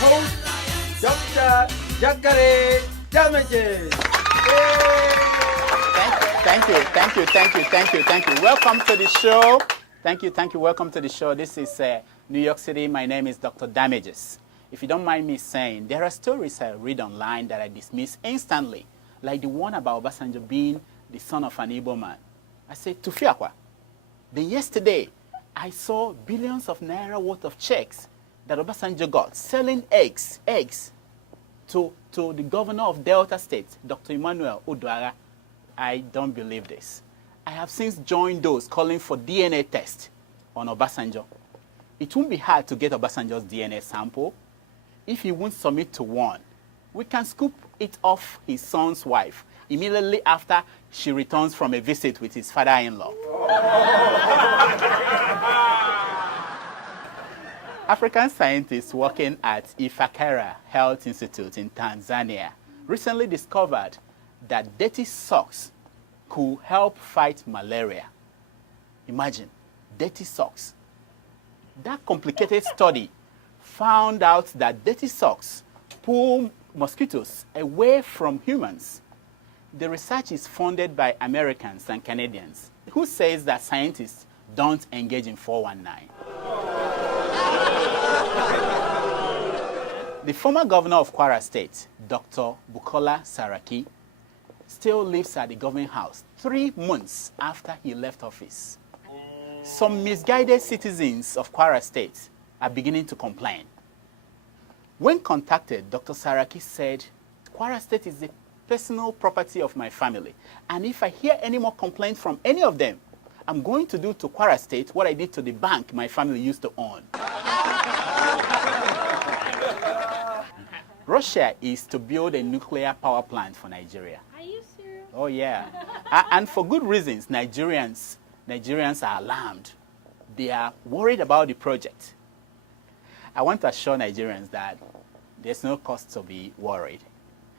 host, Dr. Jacare Damages. Thank you. Welcome to the show. Thank you. Welcome to the show. This is New York City. My name is Dr. Damages. If you don't mind me saying, there are stories I read online that I dismiss instantly, like the one about Obasanjo being the son of an Igbo man. I say, Tufiakwa. Then yesterday, I saw billions of naira worth of checks that Obasanjo got selling eggs to the governor of Delta State, Dr. Emmanuel Oduara. I don't believe this. I have since joined those calling for DNA test on Obasanjo. It won't be hard to get Obasanjo's DNA sample. If he won't submit to one, we can scoop it off his son's wife immediately after she returns from a visit with his father-in-law. African scientists working at Ifakara Health Institute in Tanzania recently discovered that dirty socks could help fight malaria. Imagine, dirty socks. That complicated study found out that dirty socks pull mosquitoes away from humans. The research is funded by Americans and Canadians. Who says that scientists don't engage in 419? The former governor of Kwara State, Dr. Bukola Saraki, still lives at the government house 3 months after he left office. Some misguided citizens of Kwara State are beginning to complain. When contacted, Dr. Saraki said, Kwara State is the personal property of my family, and if I hear any more complaints from any of them, I'm going to do to Kwara State what I did to the bank my family used to own. Russia is to build a nuclear power plant for Nigeria. Are you serious? Oh, yeah. And for good reasons. Nigerians are alarmed. They are worried about the project. I want to assure Nigerians that there's no cause to be worried.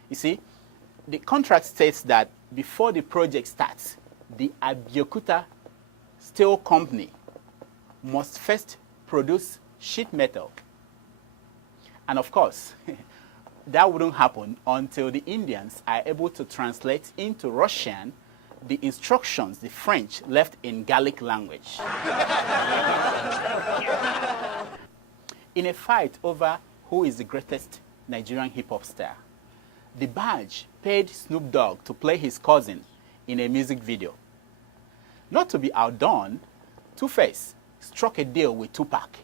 You see, the contract states that before the project starts, the Abeokuta Steel Company must first produce sheet metal. And of course, that wouldn't happen until the Indians are able to translate into Russian the instructions the French left in Gallic language. In a fight over who is the greatest Nigerian hip-hop star, the Badge paid Snoop Dogg to play his cousin in a music video. Not to be outdone, Two-Face struck a deal with Tupac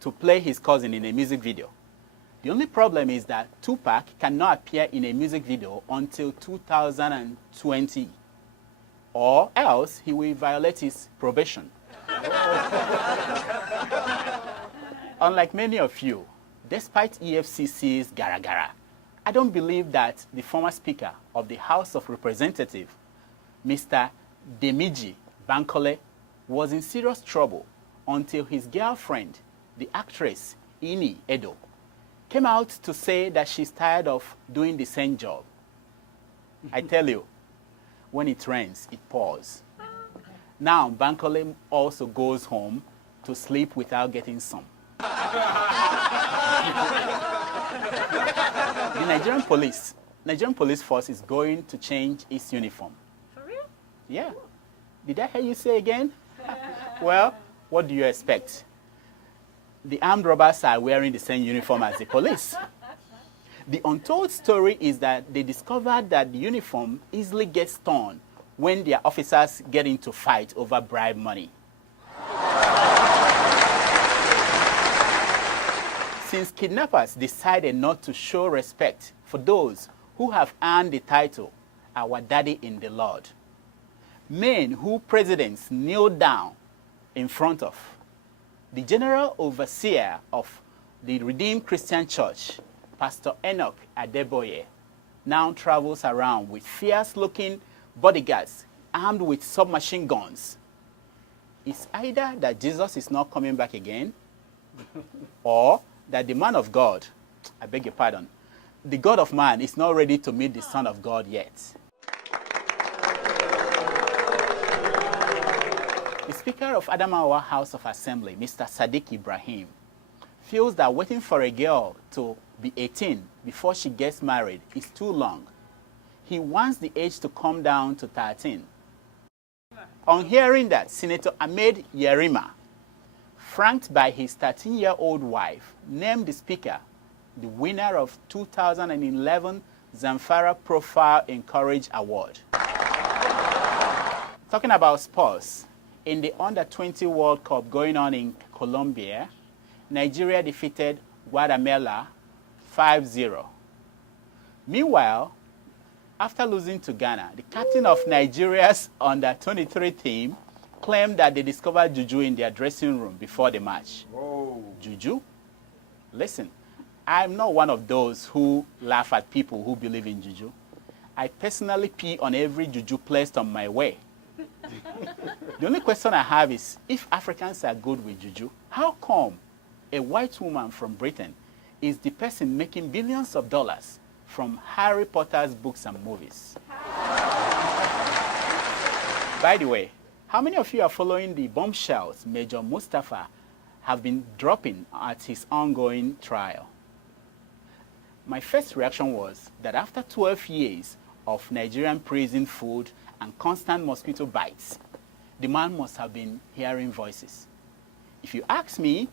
to play his cousin in a music video. The only problem is that Tupac cannot appear in a music video until 2020, or else he will violate his probation. Unlike many of you, despite EFCC's gara-gara, I don't believe that the former Speaker of the House of Representatives, Mr. Demiji Bankole, was in serious trouble until his girlfriend, the actress Ini Edo, came out to say that she's tired of doing the same job. I tell you, when it rains, it pours. Now, Bankole also goes home to sleep without getting some. The Nigerian police force is going to change its uniform. For real? Yeah. Did I hear you say again? Well, what do you expect? The armed robbers are wearing the same uniform as the police. The untold story is that they discovered that the uniform easily gets torn when their officers get into fight over bribe money. Since kidnappers decided not to show respect for those who have earned the title, our daddy in the Lord, men who presidents kneel down in front of, the general overseer of the Redeemed Christian Church, Pastor Enoch Adeboye, now travels around with fierce-looking bodyguards armed with submachine guns. It's either that Jesus is not coming back again, or that the man of God, I beg your pardon, the God of man is not ready to meet the Son of God yet. The Speaker of Adamawa House of Assembly, Mr. Sadiq Ibrahim, feels that waiting for a girl to be 18 before she gets married is too long. He wants the age to come down to 13. On hearing that, Senator Ahmed Yerima, franked by his 13-year-old wife, named the speaker the winner of 2011 Zamfara Profile in Courage Award. Talking about sports, in the Under-20 World Cup going on in Colombia, Nigeria defeated Guatemala 5-0. Meanwhile, after losing to Ghana, the captain of Nigeria's Under-23 team claimed that they discovered juju in their dressing room before the match. Whoa. Juju? Listen, I'm not one of those who laugh at people who believe in juju. I personally pee on every juju placed on my way. The only question I have is, if Africans are good with juju, how come a white woman from Britain is the person making billions of dollars from Harry Potter's books and movies? By the way, how many of you are following the bombshells Major Mustafa have been dropping at his ongoing trial? My first reaction was that after 12 years of Nigerian prison food and constant mosquito bites, the man must have been hearing voices. If you ask me,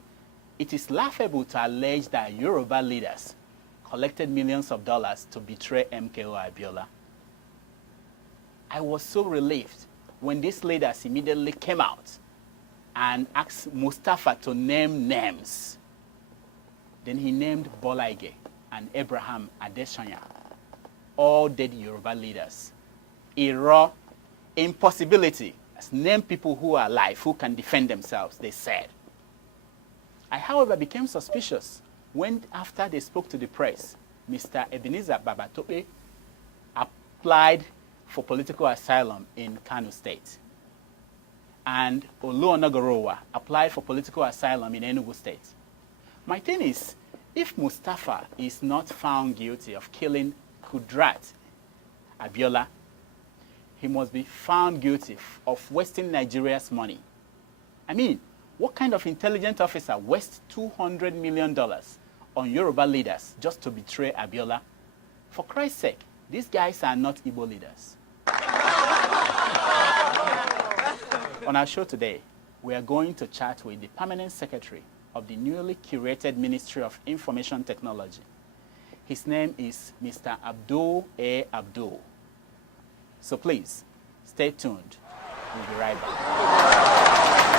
it is laughable to allege that Yoruba leaders collected millions of dollars to betray MKO Abiola. I was so relieved when these leaders immediately came out and asked Mustafa to name names. Then he named Bola Ige and Abraham Adesanya, all dead Yoruba leaders. Iro, impossibility. Let's name people who are alive, who can defend themselves, they said. I, however, became suspicious when, after they spoke to the press, Mr. Ebenezer Babatope applied for political asylum in Kano State, and Oluonagorowa applied for political asylum in Enugu State. My thing is, if Mustafa is not found guilty of killing Kudrat Abiola, he must be found guilty of wasting Nigeria's money. I mean, what kind of intelligent officer wastes $200 million on Yoruba leaders just to betray Abiola? For Christ's sake, these guys are not Igbo leaders. On our show today, we are going to chat with the Permanent Secretary of the newly curated Ministry of Information Technology. His name is Mr. Abdul A. Abdul. So please, stay tuned. We'll be right back.